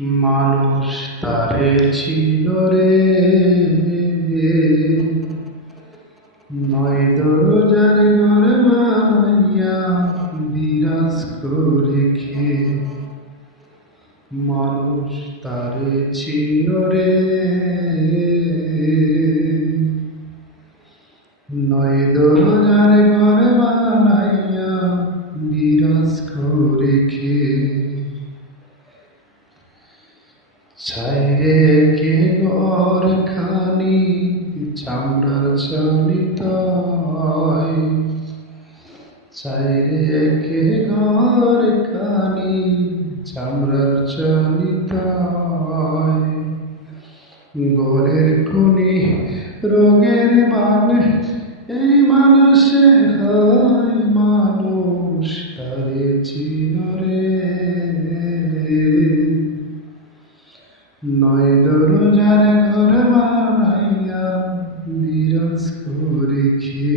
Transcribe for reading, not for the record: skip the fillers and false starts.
মানুষ তারে ছিল রে, নয় দরজার ঘর বানাইয়া বিরাজ করে খে। মানুষ তারে ছিল রে, নয় দরজার ঘর বানাইয়া বিরাজ করে খে। ছাইরে কে ঘর খানি চামড়ার চালিত, ছাইরে কে ঘর খানি চামড়ার চালিত, গোরের খুনি রোগের মানে এই মানুষে হয়। মানুষ তারে ছিল রে, নয় দরজার ঘর বানাইয়া বিরাজ করে খে।